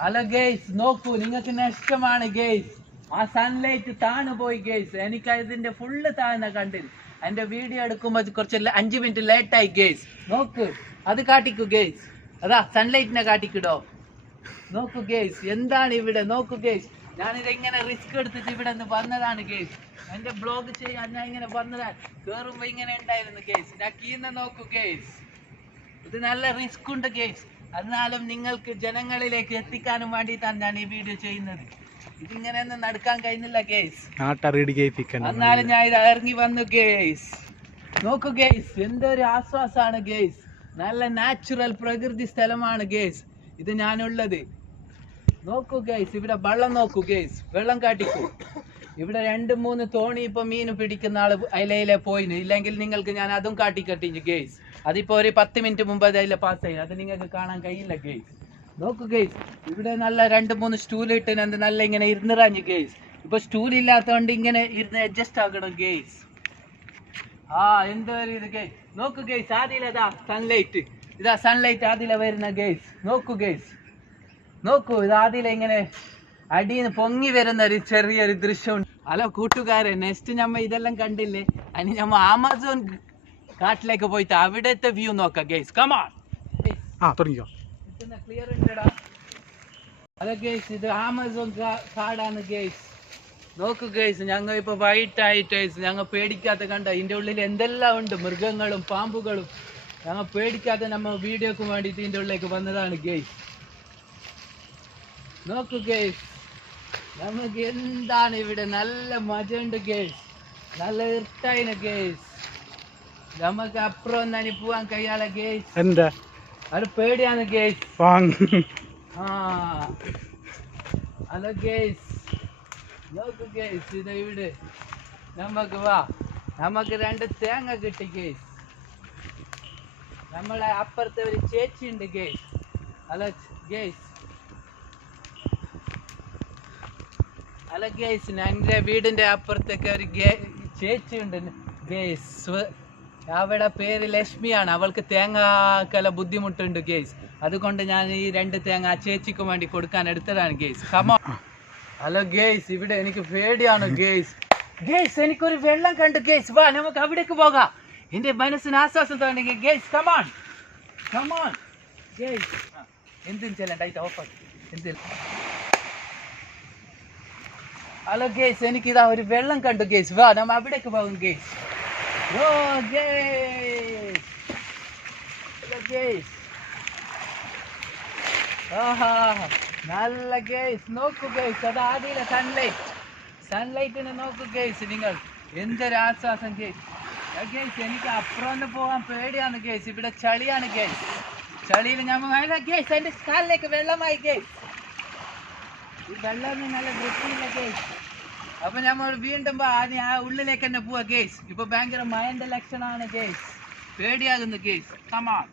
Hello guys നോക്കൂ നിങ്ങൾക്ക് നഷ്ടമാണ് ഗെയ്സ്. ആ സൺലൈറ്റ് താണു പോയി ഗെയ്സ്. എനിക്ക് അതിന്റെ ഫുള്ള് താഴ്ന്ന കണ്ടിന് എന്റെ വീഡിയോ എടുക്കുമ്പോൾ കുറച്ച് അഞ്ചു മിനിറ്റ് ലേറ്റ് ആയി ഗെയ്സ്. നോക്ക് അത് കാട്ടിക്കു ഗെയ്സ്. അതാ സൺലൈറ്റിനെ കാട്ടിക്കിടോ. നോക്കൂ ഗെയ്സ് എന്താണ് ഇവിടെ? നോക്കൂ ഗെയ്സ്. ഞാനിത് ഇങ്ങനെ റിസ്ക് എടുത്തിട്ട് ഇവിടെ നിന്ന് വന്നതാണ് ഗെയ്സ്. എന്റെ ബ്ലോഗ് ചെയ്യാൻ ഞാൻ ഇങ്ങനെ വന്നതാണ്. കേറുമ്പോ ഇങ്ങനെ ഉണ്ടായിരുന്നു ഗെയ്സ്. ഞാൻ കീന്ന് നോക്കൂ ഗെയ്സ്. ഇത് നല്ല റിസ്ക് ഉണ്ട് ഗേസ് എന്നാലും നിങ്ങൾക്ക് ജനങ്ങളിലേക്ക് എത്തിക്കാനും വേണ്ടി ഞാൻ ഈ വീഡിയോ ചെയ്യുന്നത്. ഇതിങ്ങനെ ഒന്നും നടക്കാൻ കഴിയുന്നില്ല കേസ് എന്നാലും ഞാൻ ഇത് ഇറങ്ങി വന്നു കേസ് നോക്കൂ ഗേസ് എന്തൊരു ആശ്വാസമാണ് ഗേസ് നല്ല നാച്ചുറൽ പ്രകൃതി സ്ഥലമാണ് ഗേസ് ഇത് ഞാനുള്ളത്. നോക്കൂ ഗേസ് ഇവിടെ വെള്ളം നോക്കൂ ഗേസ് വെള്ളം കാട്ടിക്കൂ. ഇവിടെ രണ്ട് മൂന്ന് തോണി ഇപ്പൊ മീൻ പിടിക്കുന്ന ആൾ അതിലെ പോയിന്. ഇല്ലെങ്കിൽ നിങ്ങൾക്ക് ഞാൻ അതും കാട്ടിക്കട്ടിഞ്ഞു ഗേസ് അതിപ്പോ ഒരു പത്ത് മിനിറ്റ് മുമ്പ് അതിലെ പാസ് ആയി. അത് നിങ്ങൾക്ക് കാണാൻ കഴിയില്ല ഗേസ് നോക്കു ഗേസ് ഇവിടെ നല്ല രണ്ട് മൂന്ന് സ്റ്റൂൾ ഇട്ട് എന്ത് നല്ല ഇങ്ങനെ ഇരുന്നിറാഞ്ഞു ഗേസ് ഇപ്പൊ സ്റ്റൂൾ ഇല്ലാത്തതുകൊണ്ട് ഇങ്ങനെ ഇരുന്ന് അഡ്ജസ്റ്റ് ആക്കണം ഗേസ് ആ എന്തോ ഇത് ഗേസ് നോക്കു ഗെയ്സ്. ആദ്യമില്ലതാ സൺലൈറ്റ് ഇതാ സൺലൈറ്റ് ആദ്യ വരുന്ന ഗേസ് നോക്കു ഗേസ് നോക്കൂ ഇത് ആദ്യ ഇങ്ങനെ അടിയിൽ പൊങ്ങി വരുന്ന ഒരു ചെറിയൊരു ദൃശ്യമുണ്ട്. ഹലോ കൂട്ടുകാരെ നെക്സ്റ്റ് നമ്മ ഇതെല്ലാം കണ്ടില്ലേ? അതിന് നമ്മ ആമസോൺ കാട്ടിലേക്ക് പോയിട്ട് അവിടത്തെ വ്യൂ നോക്കാം ഗേസ് കമാ തുടങ്ങിയോ ക്ലിയർ ഉണ്ടടാ? ഹലോ ഗേസ് ഇത് ആമസോൺ കാടാണ് ഗേസ് നോക്കൂ ഗേസ് ഞങ്ങൾ ഇപ്പൊ വൈറ്റ് ആയിട്ട് ഞങ്ങൾ പേടിക്കാത്ത കണ്ട ഇതിന്റെ ഉള്ളിൽ എന്തെല്ലാം ഉണ്ട്? മൃഗങ്ങളും പാമ്പുകളും. ഞങ്ങൾ പേടിക്കാതെ നമ്മ വീഡിയോക്ക് വേണ്ടിയിട്ട് ഇതിന്റെ ഉള്ളിലേക്ക് വന്നതാണ് ഗേസ് നോക്കു ഗേസ് നമുക്ക് എന്താണ് ഇവിടെ നല്ല മജയുണ്ട് ഗേസ് നല്ല ഇർട്ടായിന് ഗേസ് നമുക്ക് അപ്പുറം തന്നെ പോവാൻ കഴിയാല ഗേസ് എന്താ? അത് പേടിയാണ് വാങ് ആ. ഹലോ ഗേസ് നോക്കൂ ഗേസ് ഇത് ഇവിടെ. നമുക്ക് വാ. നമുക്ക് രണ്ട് തേങ്ങ കിട്ടി ഗേസ് നമ്മളെ അപ്പുറത്തെ ഒരു ചേച്ചി ഉണ്ട് guys hello guys hello guys ഞങ്ങളുടെ വീടിന്റെ അപ്പുറത്തേക്ക് ഒരു ഗേ- ചേച്ചി ഉണ്ട്. ഗേസ് അവിടെ പേര് ലക്ഷ്മിയാണ്. അവൾക്ക് തേങ്ങാക്കല ബുദ്ധിമുട്ടുണ്ട് ഗേസ് അതുകൊണ്ട് ഞാൻ ഈ രണ്ട് തേങ്ങ ആ ചേച്ചിക്ക് വേണ്ടി കൊടുക്കാൻ എടുത്തതാണ് ഗേസ് കമോ ഹലോ ഗേസ് ഇവിടെ എനിക്ക് പേടിയാണ് ഗേസ് ഗേസ് എനിക്കൊരു വെള്ളം കണ്ടു ഗേസ് വാ നമുക്ക് അവിടേക്ക് പോകാം. എന്റെ മനസ്സിന് ആശ്വാസം തോന്നി ഗേസ് കമാൺ കമാൺ ഗേസ് എന്തും ചെല്ലണ്ട ഇത് ഓഫാക്കി എന്തിൽ ഹലോ ഗേസ് എനിക്ക് ഇതാ ഒരു വെള്ളം കണ്ടു ഗേസ് വാ നമ്മ അവിടേക്ക് പോകും ഗേസ് ഓ ഗേസ് ഹലോ ഗേസ് ആഹാ നല്ല ഗേസ് നോക്കൂ ഗേസ് അത് ആദ്യ സൺലൈറ്റ് സൺലൈറ്റിനെ നോക്കൂ ഗേസ് നിങ്ങൾ. എന്തൊരു ആശ്വാസം ഗേസ് ഗേസ് എനിക്ക് അപ്പുറം പോകാൻ പേടിയാണ് ഗേസ് ഇവിടെ ചളിയാണ് ഗേസ് ചളിയിൽ ഞാൻ ഗേസ് എന്റെ കാലിലേക്ക് വെള്ളമായി ഗേസ് വെള്ളം നല്ല വൃത്തിയില്ല കേസ് അപ്പൊ നമ്മൾ വീണ്ടും ആദ്യം ആ ഉള്ളിലേക്ക് തന്നെ പോവാ കേസ് ഇപ്പൊ ഭയങ്കര മയന്റെ ലക്ഷണമാണ് കേസ് പേടിയാകുന്നു കേസ് കമാൺ